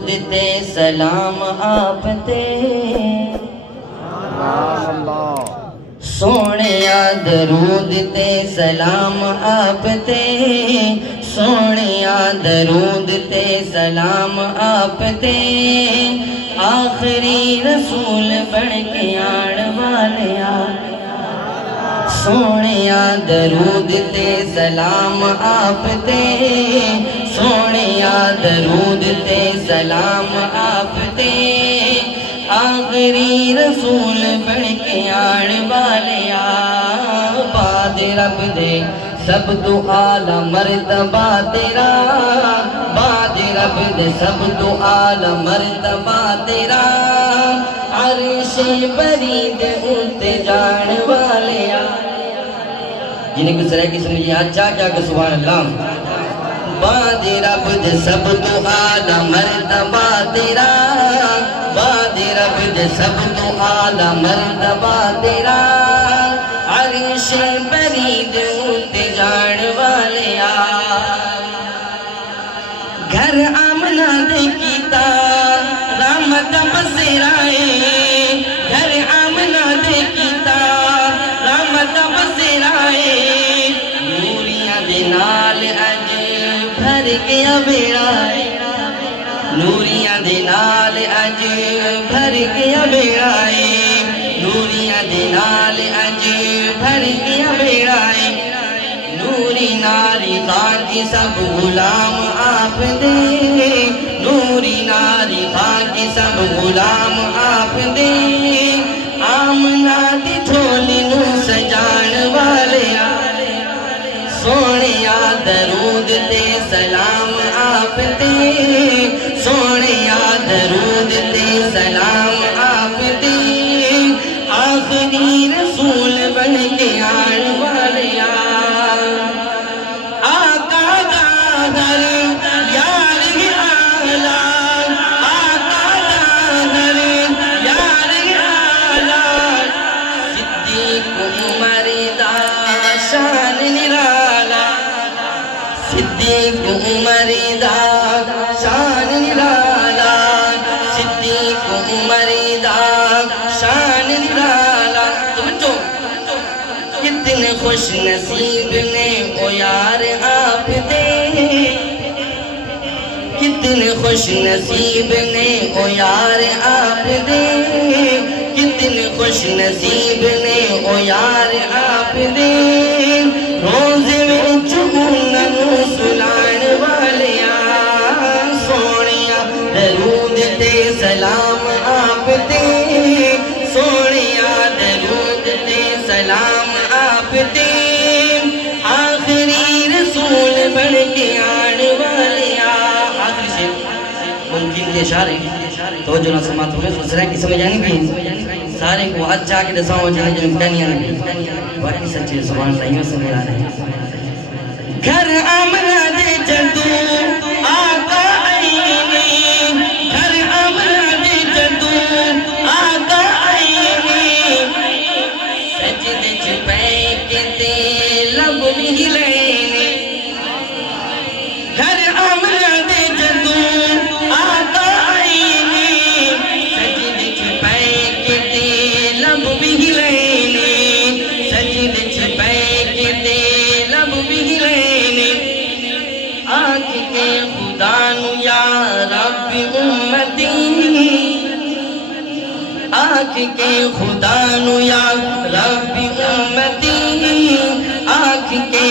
دیتے سلام آپ تے سونیا درود تے سلام آپ تے سونیا درود تے سلام آپ تے آخری رسول بن کے آن والیا سونیا درود تے سلام آپ تے سونیا درود تے سلام آپ تے آخری رسول بن کے آن والیا بعد رب دے سب تو اعلیٰ مرتبہ تیرا بعد رب دے سب تو اعلیٰ مرتبہ تیرا عرش برید اٹھتے جان والیا جنہیں کچھ رہے کسی نے یہ اچھا کیا کہ سبحان اللہ بعد رب دے سب تو اعلیٰ مرتبہ تیرا بعد رب دے سب تو اعلیٰ مرتبہ تیرا عرش برید اٹھتے جان والیا گھر آمنہ دے کیتا رحمت بسرائے گھر آمنہ دے کیتا رحمت بسرائے نوریاں دے نال اج بھر گیا بیڑائے نوریاں دے نال اج بھر گیا بیڑائے نوریاں دے نال اج بھر گیا بیڑائے نوری ناری خان کی سب غلام آپ دے نوری ناری خان کی سب غلام آپ دے آمنہ دی جھولی نو سجان والیا سونیا درود تے سلام آپ تے سونیا درود تے سلام آپ تے آخری رسول بن کے آن والیا آقا دا گھر یار اعلیٰ آقا دا گھر یار اعلیٰ صدیق عمر دا شان نرالا صدیق عمر دا شان نرالا صدیق عمر دا شان نرالا توجہ کتنے خوش نصیب نے او یار آپ دے کتنے خوش نصیب نے او یار آپ دے کتنے خوش نصیب نے او یار آپ دے روز میں چونن سلان والیا سونیا درود تے سلام آپ تے سونیا درود تے سلام آپ تے آخری رسول بن کے آن والیا آخری سے ممکن کے اشارے تو جو نہ سمات ہوئے سوچ رہا ہے کہ سمجھ آنی بھی سارے کو حد چاہ کے دساؤں ہو جانے جنہوں کہنی آنی بھی باقی سچے سبحان اللہ سے ملا رہے ہیں گھر آمنہ دے جدو آقا آئینے گھر آمنہ دے جدو آقا آئینے سجدے چھپے کے تے لب بھی لینے گھر آمنہ دے جدو آقا آئینے سجدے چھپے کے تے لب بھی لینے سجدے چھپے کے تے لب بھی لینے آنکھ کے خدا نو یا رب امتی آنکھ کے خدا نو یا رب امتی آنکھ کے